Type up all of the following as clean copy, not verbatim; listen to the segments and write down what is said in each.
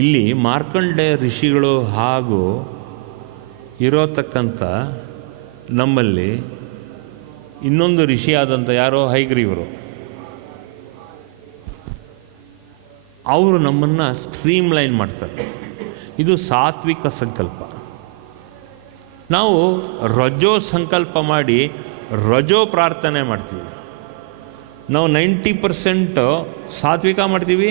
ಇಲ್ಲಿ ಮಾರ್ಕಂಡೇಯ ಋಷಿಗಳು ಹಾಗೂ ಇರೋತಕ್ಕಂಥ ನಮ್ಮಲ್ಲಿ ಇನ್ನೊಂದು ಋಷಿಯಾದಂಥ ಯಾರೋ ಹೈಗ್ರೀವರು, ಅವರು ನಮ್ಮನ್ನು ಸ್ಟ್ರೀಮ್ ಲೈನ್ ಮಾಡ್ತಾರೆ. ಇದು ಸಾತ್ವಿಕ ಸಂಕಲ್ಪ. ನಾವು ರಜೋ ಸಂಕಲ್ಪ ಮಾಡಿ ರಜೋ ಪ್ರಾರ್ಥನೆ ಮಾಡ್ತೀವಿ. ನಾವು 90% ಸಾತ್ವಿಕ ಮಾಡ್ತೀವಿ,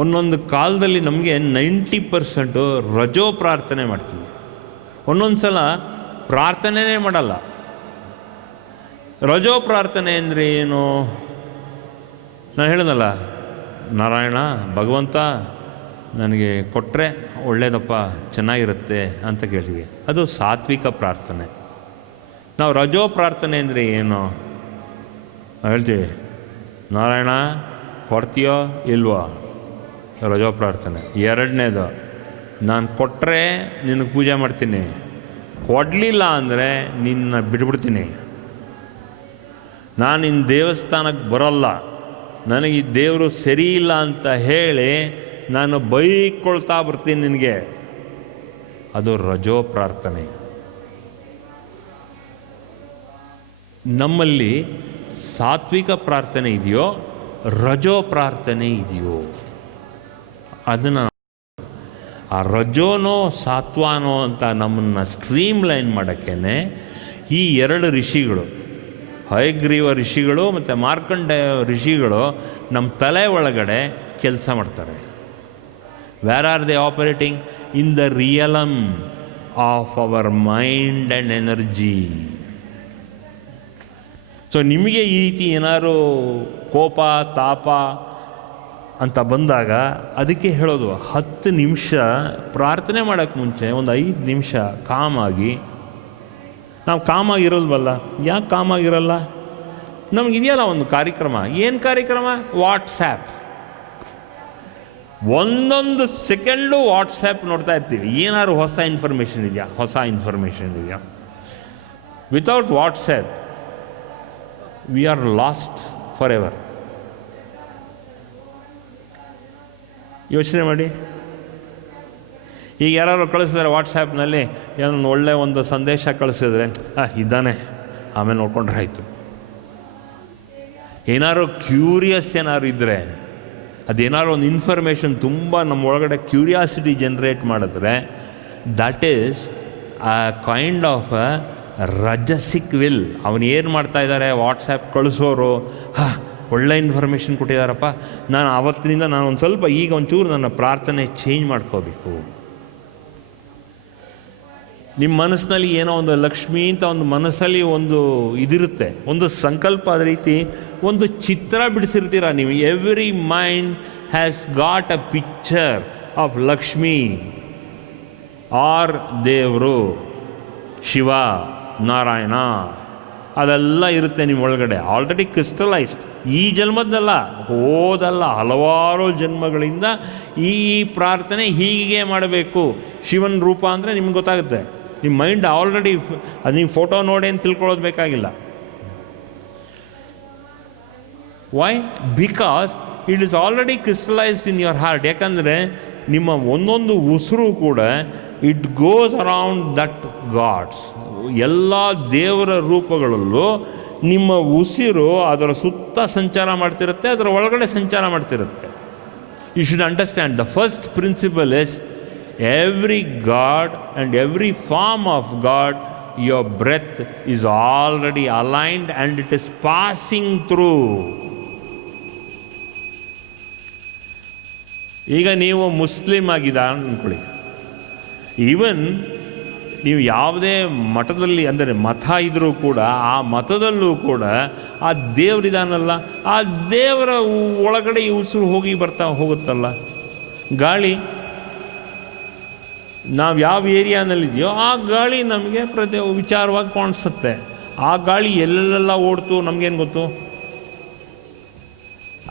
ಒಂದೊಂದು ಕಾಲದಲ್ಲಿ ನಮಗೆ 90% ರಜೋ ಪ್ರಾರ್ಥನೆ ಮಾಡ್ತೀವಿ. ಒಂದೊಂದು ಸಲ ಪ್ರಾರ್ಥನೆನೇ ಮಾಡಲ್ಲ. ರಜೋ ಪ್ರಾರ್ಥನೆ ಅಂದರೆ ಏನು? ನಾನು ಹೇಳಿದಲ್ಲ, ನಾರಾಯಣ ಭಗವಂತ ನನಗೆ ಕೊಟ್ಟರೆ ಒಳ್ಳೇದಪ್ಪ, ಚೆನ್ನಾಗಿರುತ್ತೆ ಅಂತ ಕೇಳ್ತೀವಿ. ಅದು ಸಾತ್ವಿಕ ಪ್ರಾರ್ಥನೆ. ನಾವು ರಜೋ ಪ್ರಾರ್ಥನೆ ಅಂದರೆ ಏನು? ನಾವು ಹೇಳ್ತೀವಿ, ನಾರಾಯಣ ಕೊಡ್ತೀಯೋ ಇಲ್ವೋ, ರಜೋ ಪ್ರಾರ್ಥನೆ. ಎರಡನೇದು, ನಾನು ಕೊಟ್ಟರೆ ನಿನಗೆ ಪೂಜೆ ಮಾಡ್ತೀನಿ, ಕೊಡಲಿಲ್ಲ ಅಂದರೆ ನಿನ್ನ ಬಿಟ್ಬಿಡ್ತೀನಿ, ನಾನು ನಿನ್ನ ದೇವಸ್ಥಾನಕ್ಕೆ ಬರೋಲ್ಲ, ನನಗೆ ಈ ದೇವರು ಸರಿ ಇಲ್ಲ ಅಂತ ಹೇಳಿ ನಾನು ಬೈಕೊಳ್ತಾ ಬರ್ತೀನಿ ನಿನಗೆ. ಅದು ರಜೋ ಪ್ರಾರ್ಥನೆ. ನಮ್ಮಲ್ಲಿ ಸಾತ್ವಿಕ ಪ್ರಾರ್ಥನೆ ಇದೆಯೋ ರಜೋ ಪ್ರಾರ್ಥನೆ ಇದೆಯೋ ಅದನ್ನು, ಆ ರಜೋನೋ ಸಾತ್ವಾನೋ ಅಂತ ನಮ್ಮನ್ನು ಸ್ಟ್ರೀಮ್ ಲೈನ್ ಮಾಡೋಕ್ಕೇ ಈ ಎರಡು ಋಷಿಗಳು, ಹಯಗ್ರೀವ ಋಷಿಗಳು ಮತ್ತು ಮಾರ್ಕಂಡೇಯ ಋಷಿಗಳು ನಮ್ಮ ತಲೆ ಒಳಗಡೆ ಕೆಲಸ ಮಾಡ್ತಾರೆ. Where are they operating? In the realm of our mind and energy. So ನಿಮಗೆ ಈ ರೀತಿ ಏನಾದ್ರು ಕೋಪ ತಾಪ ಅಂತ ಬಂದಾಗ ಅದಕ್ಕೆ ಹೇಳೋದು, 10 ನಿಮಿಷ ಪ್ರಾರ್ಥನೆ ಮಾಡೋಕ್ಕೆ ಮುಂಚೆ ಒಂದು 5 ನಿಮಿಷ ಕಾಮಾಗಿ. ನಾವು ಕಾಮಾಗಿರೋಲ್ವಲ್ಲ. ಯಾಕೆ ಕಾಮಾಗಿರಲ್ಲ? ನಮಗಿದೆಯಲ್ಲ ಒಂದು ಕಾರ್ಯಕ್ರಮ. ಏನು ಕಾರ್ಯಕ್ರಮ? ವಾಟ್ಸ್ಯಾಪ್. ಒಂದೊಂದು ಸೆಕೆಂಡು ವಾಟ್ಸ್ಯಾಪ್ ನೋಡ್ತಾ ಇರ್ತೀವಿ. ಏನಾದ್ರು ಹೊಸ ಇನ್ಫಾರ್ಮೇಷನ್ ಇದೆಯಾ? Without WhatsApp we are last for ever. ಯೋಚನೆ ಮಾಡಿ. ಈಗ ಯಾರು ಕಳಿಸಿದ್ರೆ ವಾಟ್ಸ್ಯಾಪ್ನಲ್ಲಿ ಏನೊಂದು ಒಳ್ಳೆಯ ಒಂದು ಸಂದೇಶ ಕಳಿಸಿದ್ರೆ ಇದ್ದಾನೆ, ಆಮೇಲೆ ನೋಡ್ಕೊಂಡ್ರೆ ಆಯಿತು. ಏನಾದ್ರು ಕ್ಯೂರಿಯಸ್ ಏನಾದ್ರು ಇದ್ದರೆ, ಅದೇನಾದ್ರು ಒಂದು ಇನ್ಫಾರ್ಮೇಷನ್ ತುಂಬ ನಮ್ಮ ಒಳಗಡೆ ಕ್ಯೂರಿಯಾಸಿಟಿ ಜನ್ರೇಟ್ ಮಾಡಿದ್ರೆ, that is a kind of a rajasic will. ಅವನು ಏನು ಮಾಡ್ತಾಯಿದ್ದಾರೆ ವಾಟ್ಸ್ಯಾಪ್ ಕಳಿಸೋರು, ಒಳ್ಳೆ ಇನ್ಫಾರ್ಮೇಷನ್ ಕೊಟ್ಟಿದ್ದಾರಪ್ಪ, ನಾನು ಆವತ್ತಿನಿಂದ ನಾನು ಒಂದು ಸ್ವಲ್ಪ ಈಗ ಒಂಚೂರು ನನ್ನ ಪ್ರಾರ್ಥನೆ ಚೇಂಜ್ ಮಾಡ್ಕೋಬೇಕು. ನಿಮ್ಮ ಮನಸ್ಸಿನಲ್ಲಿ ಏನೋ ಒಂದು ಲಕ್ಷ್ಮಿ ಅಂತ ಒಂದು ಮನಸ್ಸಲ್ಲಿ ಒಂದು ಇದಿರುತ್ತೆ, ಒಂದು ಸಂಕಲ್ಪ. ಅದ ರೀತಿ ಒಂದು ಚಿತ್ರ ಬಿಡಿಸಿರ್ತೀರ ನೀವು. Every mind has got a picture of Lakshmi or ದೇವರು, ಶಿವ, ನಾರಾಯಣ, ಅದೆಲ್ಲ ಇರುತ್ತೆ ನಿಮ್ಮ ಒಳಗಡೆ, ಆಲ್ರೆಡಿ ಕ್ರಿಸ್ಟಲೈಸ್ಡ್. ಈ ಜನ್ಮದ್ದಲ್ಲ, ಹೋದಲ್ಲ, ಹಲವಾರು ಜನ್ಮಗಳಿಂದ ಈ ಪ್ರಾರ್ಥನೆ ಹೀಗೆ ಮಾಡಬೇಕು. ಶಿವನ ರೂಪ ಅಂದರೆ ನಿಮ್ಗೆ ಗೊತ್ತಾಗುತ್ತೆ. ನಿಮ್ಮ ಮೈಂಡ್ ಆಲ್ರೆಡಿ ಅದು ನೀವು ಫೋಟೋ ನೋಡಿ ಅಂತ ತಿಳ್ಕೊಳ್ಳೋದು ಬೇಕಾಗಿಲ್ಲ. Why? Because it is already crystallised in your heart. ಯಾಕಂದರೆ ನಿಮ್ಮ ಒಂದೊಂದು ಉಸಿರು ಕೂಡ it goes around that gods. ಎಲ್ಲ ದೇವರ ರೂಪಗಳಲ್ಲೂ ನಿಮ್ಮ ಉಸಿರು ಅದರ ಸುತ್ತ ಸಂಚಾರ ಮಾಡ್ತಿರುತ್ತೆ, ಅದರ ಒಳಗಡೆ ಸಂಚಾರ ಮಾಡ್ತಿರುತ್ತೆ. You should understand the first principle is every God and every form of God, your breath is already aligned and it is passing through. ಈಗ ನೀವು ಮುಸ್ಲಿಮ್ ಆಗಿದ ಅಂದ್ಕೊಳ್ಳಿ, ಈವನ್ ನೀವು ಯಾವುದೇ ಮಠದಲ್ಲಿ ಅಂದರೆ ಮತ ಇದ್ದರೂ ಕೂಡ ಆ ಮತದಲ್ಲೂ ಕೂಡ ಆ ದೇವರಿದಾನಲ್ಲ, ಆ ದೇವರ ಒಳಗಡೆ ಈ ಉಸಿರು ಹೋಗಿ ಹೋಗುತ್ತಲ್ಲ. ಗಾಳಿ ನಾವು ಯಾವ ಏರಿಯಾನಲ್ಲಿದೆಯೋ ಆ ಗಾಳಿ ನಮಗೆ ವಿಚಾರವಾಗಿ ಕಾಣಿಸುತ್ತೆ. ಆ ಗಾಳಿ ಎಲ್ಲೆಲ್ಲ ಓಡ್ತು ನಮಗೇನು ಗೊತ್ತು?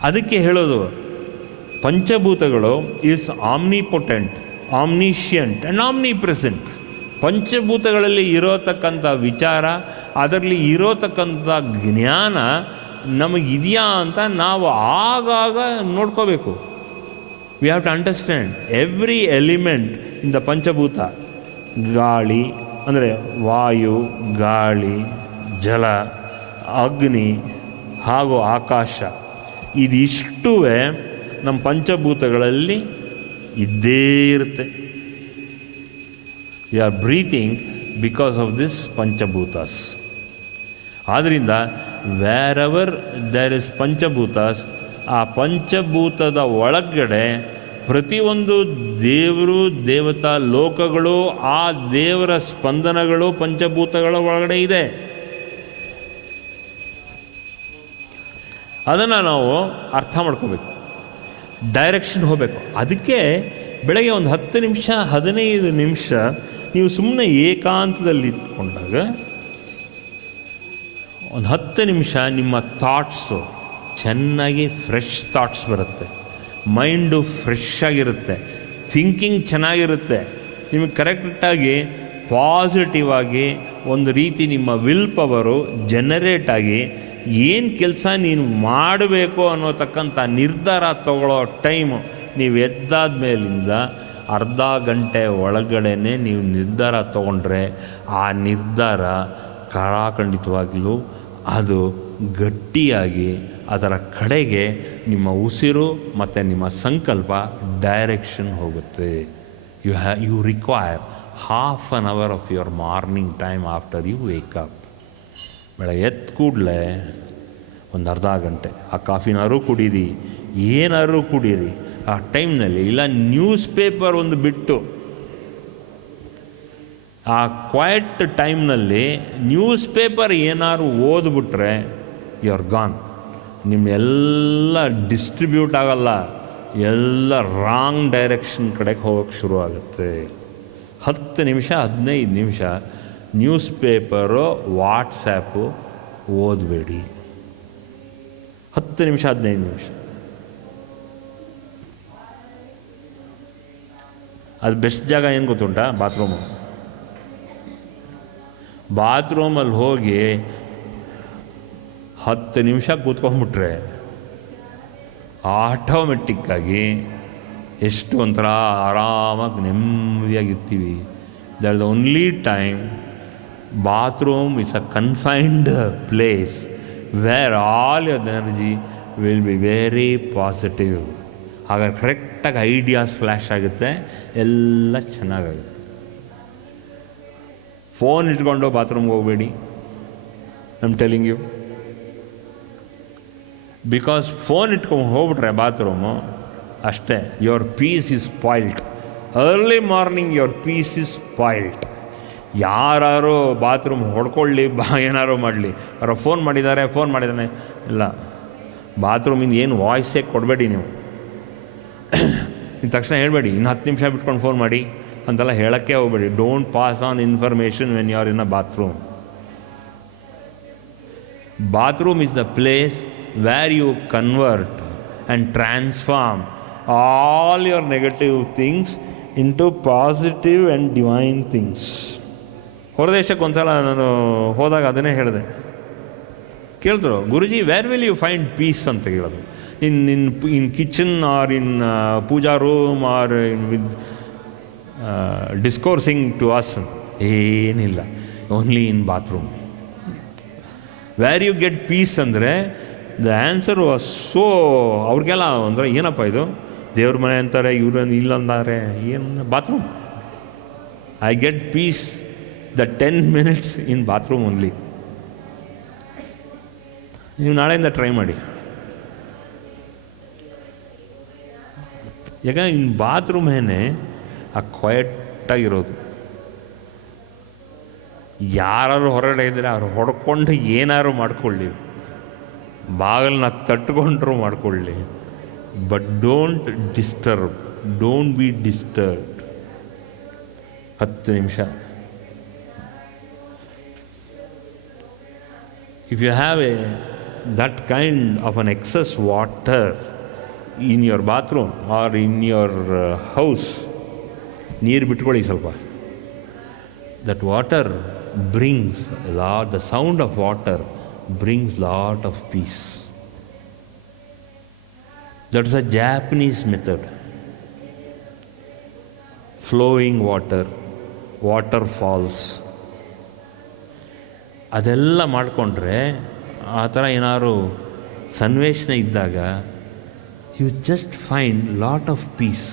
ಅದಕ್ಕೆ ಹೇಳೋದು ಪಂಚಭೂತಗಳು is omnipotent, omniscient and omnipresent. ಪಂಚಭೂತಗಳಲ್ಲಿ ಇರೋತಕ್ಕಂಥ ವಿಚಾರ, ಅದರಲ್ಲಿ ಇರೋತಕ್ಕಂಥ ಜ್ಞಾನ ನಮಗಿದೆಯಾ ಅಂತ ನಾವು ಆಗಾಗ ನೋಡ್ಕೋಬೇಕು. We have to understand every element in the panchabhuta, ಗಾಳಿ ಅಂದರೆ ವಾಯು, ಗಾಳಿ, ಜಲ, ಅಗ್ನಿ ಹಾಗೂ ಆಕಾಶ, ಇದಿಷ್ಟೂ ನಮ್ಮ ಪಂಚಭೂತಗಳಲ್ಲಿ ಇದ್ದೇ ಇರುತ್ತೆ. We are breathing because of this panchabhutas. ಆದ್ದರಿಂದ wherever there is panchabhutas, ಆ ಪಂಚಭೂತದ ಒಳಗಡೆ ಪ್ರತಿಯೊಂದು ದೇವರು, ದೇವತಾ ಲೋಕಗಳು, ಆ ದೇವರ ಸ್ಪಂದನಗಳು ಪಂಚಭೂತಗಳ ಒಳಗಡೆ ಇದೆ. ಅದನ್ನು ನಾವು ಅರ್ಥ ಮಾಡ್ಕೋಬೇಕು, ಡೈರೆಕ್ಷನ್ ಹೋಗಬೇಕು. ಅದಕ್ಕೆ ಬೆಳಗ್ಗೆ ಒಂದು 10 ನಿಮಿಷ 15 ನಿಮಿಷ ನೀವು ಸುಮ್ಮನೆ ಏಕಾಂತದಲ್ಲಿ ಇಟ್ಕೊಂಡಾಗ ಒಂದು 10 ನಿಮಿಷ ನಿಮ್ಮ ಥಾಟ್ಸು ಚೆನ್ನಾಗಿ ಫ್ರೆಶ್ ಥಾಟ್ಸ್ ಬರುತ್ತೆ, ಮೈಂಡು ಫ್ರೆಶ್ ಆಗಿರುತ್ತೆ, ಥಿಂಕಿಂಗ್ ಚೆನ್ನಾಗಿರುತ್ತೆ. ನಿಮಗೆ ಕರೆಕ್ಟಾಗಿ ಪಾಸಿಟಿವ್ ಆಗಿ ಒಂದು ರೀತಿ ನಿಮ್ಮ ವಿಲ್ ಪವರು ಜನರೇಟ್ ಆಗಿ ಏನು ಕೆಲಸ ನೀನು ಮಾಡಬೇಕು ಅನ್ನೋತಕ್ಕಂಥ ನಿರ್ಧಾರ ತಗೊಳ್ಳೋ ಟೈಮು ನೀವು ಎದ್ದಾದ ಮೇಲಿಂದ ಅರ್ಧ ಗಂಟೆ ಒಳಗಡೆ ನೀವು ನಿರ್ಧಾರ ತಗೊಂಡ್ರೆ ಆ ನಿರ್ಧಾರ ಖಂಡಿತವಾಗಲೂ ಅದು ಗಟ್ಟಿಯಾಗಿ ಅದರ ಕಡೆಗೆ ನಿಮ್ಮ ಉಸಿರು ಮತ್ತು ನಿಮ್ಮ ಸಂಕಲ್ಪ ಡೈರೆಕ್ಷನ್ ಹೋಗುತ್ತೆ. You require half an hour of your morning time after you wake up. ಬೆಳಗ್ಗೆ ಎದ್ದು ಕೂಡಲೇ ಒಂದು ಅರ್ಧ ಗಂಟೆ ಆ ಕಾಫಿನಾರು ಕುಡೀರಿ, ಏನಾದ್ರು ಕುಡೀರಿ. ಆ ಟೈಮ್ನಲ್ಲಿ ಇಲ್ಲ ನ್ಯೂಸ್ ಪೇಪರ್ ಒಂದು ಬಿಟ್ಟು ಆ ಕ್ವೈಟ್ ಟೈಮ್ನಲ್ಲಿ ನ್ಯೂಸ್ ಪೇಪರ್ ಏನಾದ್ರು ಓದ್ಬಿಟ್ರೆ ಯು ಆರ್ ಗಾನ್. ನಿಮ್ಮೆಲ್ಲ ಡಿಸ್ಟ್ರಿಬ್ಯೂಟ್ ಆಗಲ್ಲ, ಎಲ್ಲ ರಾಂಗ್ ಡೈರೆಕ್ಷನ್ ಕಡೆಗೆ ಹೋಗೋಕ್ಕೆ ಶುರುವಾಗುತ್ತೆ. 10 ನಿಮಿಷ 15 ನಿಮಿಷ ನ್ಯೂಸ್ ಪೇಪರು, ವಾಟ್ಸ್ಯಾಪು ಓದಬೇಡಿ. 10 ನಿಮಿಷ 15 ನಿಮಿಷ. ಅದು ಬೆಸ್ಟ್ ಜಾಗ ಏನು ಗೊತ್ತುಂಟಾ? ಬಾತ್ರೂಮು. ಬಾತ್ರೂಮಲ್ಲಿ ಹೋಗಿ 10 ನಿಮಿಷ ಕೂತ್ಕೊಂಡ್ಬಿಟ್ರೆ ಆಟೋಮೆಟಿಕ್ಕಾಗಿ ಎಷ್ಟು ಒಂಥರ ಆರಾಮಾಗಿ ನೆಮ್ಮದಿಯಾಗಿರ್ತೀವಿ. That is the only time. Bathroom is a confined place where all your energy will be very positive. ಆಗ ಕರೆಕ್ಟಾಗಿ ಐಡಿಯಾಸ್ ಫ್ಲ್ಯಾಶ್ ಆಗುತ್ತೆ, ಎಲ್ಲ ಚೆನ್ನಾಗಾಗುತ್ತೆ. ಫೋನ್ ಇಟ್ಕೊಂಡು ಬಾತ್ರೂಮ್ಗೆ ಹೋಗಬೇಡಿ, I am telling you. Because phone ಇಟ್ಕೊಂಡು ಹೋಗ್ಬಿಟ್ರೆ ಬಾತ್ರೂಮು ಅಷ್ಟೇ, your peace is spoiled. Early morning your peace is spoiled. ಯಾರು ಬಾತ್ರೂಮ್ ಹೊಡ್ಕೊಳ್ಳಿ, ಏನಾರು ಮಾಡಲಿ, ಅವರ ಫೋನ್ ಮಾಡಿದ್ದಾನೆ ಇಲ್ಲ, ಬಾತ್ರೂಮಿಂದ ಏನು ವಾಯ್ಸೇ ಕೊಡಬೇಡಿ. ನೀವು ತಕ್ಷಣ ಹೇಳಬೇಡಿ ಇನ್ನು 10 ನಿಮಿಷ ಬಿಟ್ಕೊಂಡು ಫೋನ್ ಮಾಡಿ ಅಂತೆಲ್ಲ ಹೇಳೋಕ್ಕೆ ಹೋಗಬೇಡಿ. Don't pass on information when you are in a bathroom. Bathroom is the place where you convert and transform all your negative things into positive and divine things. ಹೊರದೇಶಕ್ಕೆ ಒಂದು ಸಲ ನಾನು ಹೋದಾಗ ಅದನ್ನೇ ಹೇಳಿದೆ. ಕೇಳಿದ್ರು, guruji where will you find peace ಅಂತ ಕೇಳೋದು. In kitchen or in puja room or in with discoursing to us ಅಂತ. ಏನಿಲ್ಲ, only in bathroom. Where you get peace ಅಂದರೆ ದ ಆನ್ಸರ್ ವಾಸ್ ಸೋ, ಅವ್ರಿಗೆಲ್ಲ ಅಂದರೆ ಏನಪ್ಪ ಇದು ದೇವ್ರ ಮನೆ ಅಂತಾರೆ, ಇವ್ರನ್ನ ಇಲ್ಲಂತಾರೆ, ಏನು bathroom. I get peace the 10 minutes in bathroom only. ನೀವು ನಾಳೆಯಿಂದ ಟ್ರೈ ಮಾಡಿ. ಯಾಕಂದ್ರೆ ಇನ್ ಬಾತ್ರೂಮೇನೆ ಆ ಕ್ವೈಟಾಗಿರೋದು. ಯಾರು ಹೊರಗಡೆ ಇದ್ದರೆ ಅವ್ರು ಹೊಡ್ಕೊಂಡು ಏನಾದ್ರು ಮಾಡ್ಕೊಳ್ಳಿ, ಬಾಗಿಲನ್ನ ತಟ್ಕೊಂಡ್ರು ಮಾಡ್ಕೊಳ್ಳಿ, but don't disturb, don't be disturbed. 10 ನಿಮಿಷ. If you have that kind of an excess water in your bathroom or in your house, ನೀರು ಬಿಟ್ಕೊಳ್ಳಿ ಸ್ವಲ್ಪ. That water brings the sound of water brings lot of peace. That is a Japanese method. Flowing water falls, ಅದೆಲ್ಲ ಮಾಡಿಕೊಂಡ್ರೆ ಆ ಥರ ಏನಾದ್ರು ಸನ್ನಿವೇಶನ ಇದ್ದಾಗ you just find lot of peace.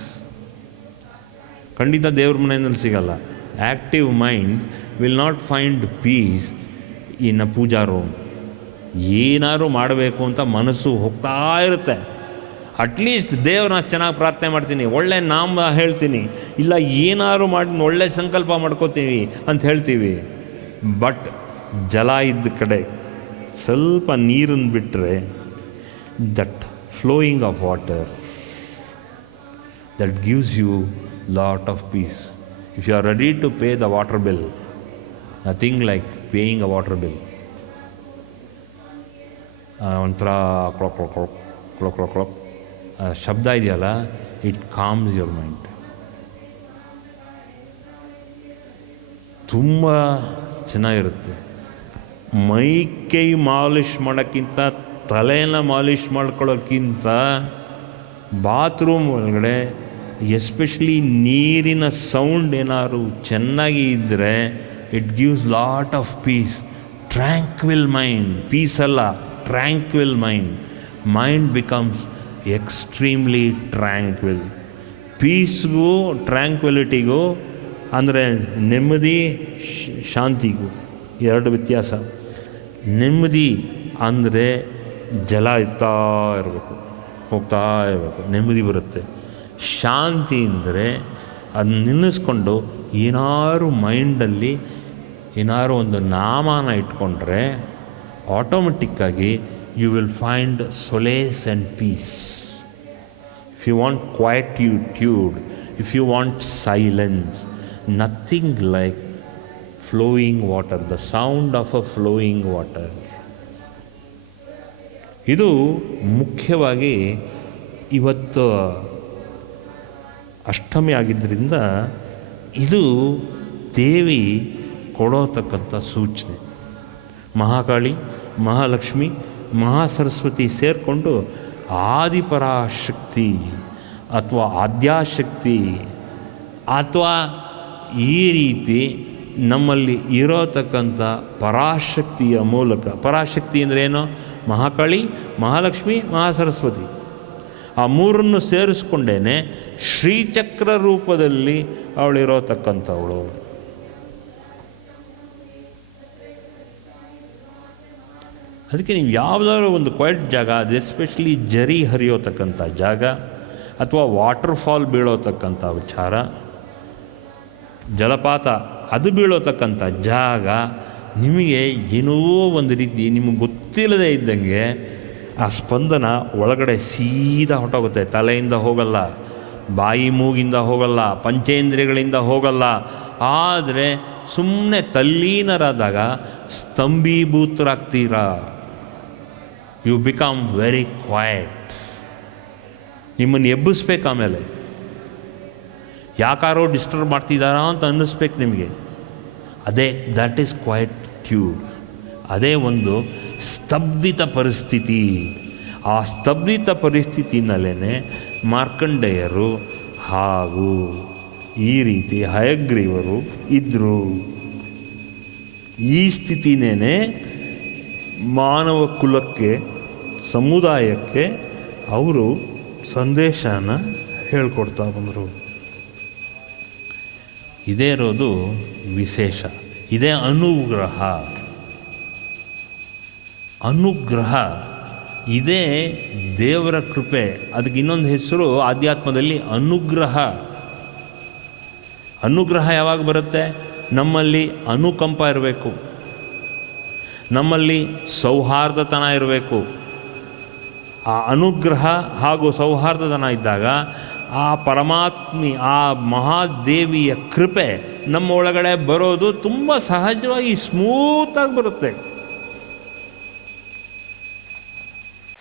ಖಂಡಿತ ದೇವ್ರ ಮನೆಯಲ್ಲಿ ಸಿಗಲ್ಲ. Active mind will not find peace in a puja room. ಏನಾದ್ರು ಮಾಡಬೇಕು ಅಂತ ಮನಸ್ಸು ಹೋಗ್ತಾ ಇರುತ್ತೆ. ಅಟ್ಲೀಸ್ಟ್ ದೇವ್ರನ್ನ ಚೆನ್ನಾಗಿ ಪ್ರಾರ್ಥನೆ ಮಾಡ್ತೀನಿ, ಒಳ್ಳೆ ನಾಮ ಹೇಳ್ತೀನಿ, ಇಲ್ಲ ಏನಾದ್ರು ಮಾಡಿ ಒಳ್ಳೆ ಸಂಕಲ್ಪ ಮಾಡ್ಕೋತೀವಿ ಅಂತ ಹೇಳ್ತೀವಿ. ಬಟ್ ಜಲ ಇದ್ದ ಕಡೆ ಸ್ವಲ್ಪ ನೀರನ್ನು ಬಿಟ್ಟರೆ that flowing of water that gives you lot of peace. If you are ready to pay the water bill, nothing like paying a water bill. ಒಂಥರ clock clock clock clock clock clock ಶಬ್ದ ಇದೆಯಲ್ಲ, it ಕಾಮ್ಸ್ your mind. ತುಂಬ ಚೆನ್ನಾಗಿರುತ್ತೆ. ಮೈ ಕೈ ಮಾಲಿಷ್ ಮಾಡೋಕ್ಕಿಂತ, ತಲೆನ ಮಾಲಿಷ್ ಮಾಡ್ಕೊಳ್ಳೋಕ್ಕಿಂತ ಬಾತ್ರೂಮ್ ಒಳಗಡೆ ಎಸ್ಪೆಷಲಿ ನೀರಿನ ಸೌಂಡ್ ಏನಾದ್ರು ಚೆನ್ನಾಗಿ ಇದ್ದರೆ it gives lot of peace. Tranquil mind, peace ಅಲ್ಲ, tranquil mind. Mind becomes extremely tranquil. ಪೀಸ್ಗೂ ಟ್ರ್ಯಾಂಕ್ವಿಲಿಟಿಗೂ ಅಂದರೆ ನೆಮ್ಮದಿ ಶಾಂತಿಗೂ ಎರಡು ವ್ಯತ್ಯಾಸ. ನೆಮ್ಮದಿ ಅಂದರೆ ಜಲ ಇರ್ತಾ ಇರಬೇಕು, ಹೋಗ್ತಾ ಇರಬೇಕು, ನೆಮ್ಮದಿ ಬರುತ್ತೆ. ಶಾಂತಿ ಅಂದರೆ ಅದನ್ನ ನಿಲ್ಲಿಸ್ಕೊಂಡು ಏನಾದ್ರು ಮೈಂಡಲ್ಲಿ ಏನಾದ್ರು ಒಂದು ನಾಮನ ಇಟ್ಕೊಂಡ್ರೆ ಆಟೋಮೆಟಿಕ್ಕಾಗಿ you will find solace and peace. If you want quietude, if you want silence, nothing like flowing water, the sound of a flowing water. ಇದು ಮುಖ್ಯವಾಗಿ ಇವತ್ತು ಅಷ್ಟಮಿ ಆಗಿದ್ದರಿಂದ ಇದು ದೇವಿ ಕೊಡೋತಕ್ಕಂಥ ಸೂಚನೆ. ಮಹಾಕಾಳಿ, ಮಹಾಲಕ್ಷ್ಮಿ, ಮಹಾಸರಸ್ವತಿ ಸೇರಿಕೊಂಡು ಆದಿಪರಾಶಕ್ತಿ ಅಥವಾ ಆದ್ಯಾಶಕ್ತಿ ಅಥವಾ ಈ ರೀತಿ ನಮ್ಮಲ್ಲಿ ಇರೋತಕ್ಕಂಥ ಪರಾಶಕ್ತಿಯ ಮೂಲಕ, ಪರಾಶಕ್ತಿ ಅಂದರೆ ಏನು? ಮಹಾಕಾಳಿ, ಮಹಾಲಕ್ಷ್ಮಿ, ಮಹಾಸರಸ್ವತಿ, ಆ ಮೂರನ್ನು ಸೇರಿಸ್ಕೊಂಡೇ ಶ್ರೀಚಕ್ರ ರೂಪದಲ್ಲಿ ಅವಳಿರೋತಕ್ಕಂಥವಳು. ಅದಕ್ಕೆ ನೀವು ಯಾವುದಾದ್ರೂ ಒಂದು ಕ್ವೈಟ್ ಜಾಗ, ಅದು ಎಸ್ಪೆಷಲಿ ಜರಿ ಹರಿಯೋತಕ್ಕಂಥ ಜಾಗ ಅಥವಾ ವಾಟರ್ ಫಾಲ್ ಬೀಳೋತಕ್ಕಂಥ ವಿಚಾರ, ಜಲಪಾತ ಅದು ಬೀಳೋತಕ್ಕಂಥ ಜಾಗ, ನಿಮಗೆ ಏನೋ ಒಂದು ರೀತಿ ನಿಮಗೆ ಗೊತ್ತಿಲ್ಲದೆ ಇದ್ದಂಗೆ ಆ ಸ್ಪಂದನ ಒಳಗಡೆ ಸೀದಾ ಹೊಟ್ಟೋಗುತ್ತೆ. ತಲೆಯಿಂದ ಹೋಗಲ್ಲ, ಬಾಯಿ ಮೂಗಿಂದ ಹೋಗಲ್ಲ, ಪಂಚೇಂದ್ರಿಯಗಳಿಂದ ಹೋಗಲ್ಲ. ಆದರೆ ಸುಮ್ಮನೆ ತಲ್ಲೀನರಾದಾಗ ಸ್ತಂಭೀಭೂತರಾಗ್ತೀರಾ. You become very quiet. ನಿಮ್ಮನ್ನು ಎಬ್ಬಿಸ್ಬೇಕು. ಆಮೇಲೆ ಯಾಕಾರೋ ಡಿಸ್ಟರ್ಬ್ ಮಾಡ್ತಿದ್ದಾರಾ ಅಂತ ಅನ್ನಿಸ್ಬೇಕು ನಿಮಗೆ. ಅದೇ ದಟ್ ಈಸ್ ಕ್ವೈಟ್ಯೂಡ್. ಅದೇ ಒಂದು ಸ್ತಬ್ಧಿತ ಪರಿಸ್ಥಿತಿ. ಆ ಸ್ತಬ್ಧಿತ ಪರಿಸ್ಥಿತಿನಲ್ಲೇ ಮಾರ್ಕಂಡೇಯರು ಹಾಗೂ ಈ ರೀತಿ ಹಯಗ್ರೀವರು ಇದ್ದರು. ಈ ಸ್ಥಿತಿನೇ ಮಾನವ ಕುಲಕ್ಕೆ, ಸಮುದಾಯಕ್ಕೆ ಅವರು ಸಂದೇಶನ ಹೇಳ್ಕೊಡ್ತಾ ಬಂದರು. ಇದೇ ಇರೋದು ವಿಶೇಷ. ಇದೇ ಅನುಗ್ರಹ. ಅನುಗ್ರಹ ಇದೇ ದೇವರ ಕೃಪೆ. ಅದಕ್ಕೆ ಇನ್ನೊಂದು ಹೆಸರು ಆಧ್ಯಾತ್ಮದಲ್ಲಿ ಅನುಗ್ರಹ. ಅನುಗ್ರಹ ಯಾವಾಗ ಬರುತ್ತೆ? ನಮ್ಮಲ್ಲಿ ಅನುಕಂಪ ಇರಬೇಕು, ನಮ್ಮಲ್ಲಿ ಸೌಹಾರ್ದತನ ಇರಬೇಕು. ಆ ಅನುಗ್ರಹ ಹಾಗೂ ಸೌಹಾರ್ದತನ ಇದ್ದಾಗ ಆ ಪರಮಾತ್ಮಿ, ಆ ಮಹಾದೇವಿಯ ಕೃಪೆ ನಮ್ಮ ಒಳಗಡೆ ಬರೋದು ತುಂಬ ಸಹಜವಾಗಿ ಸ್ಮೂತಾಗಿ ಬರುತ್ತೆ.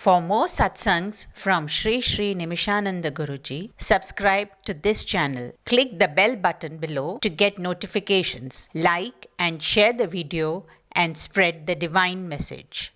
For more satsangs from Sri Sri Nimishananda Guruji, subscribe to this channel. Click the bell button below to get notifications. Like and share the video and spread the divine message.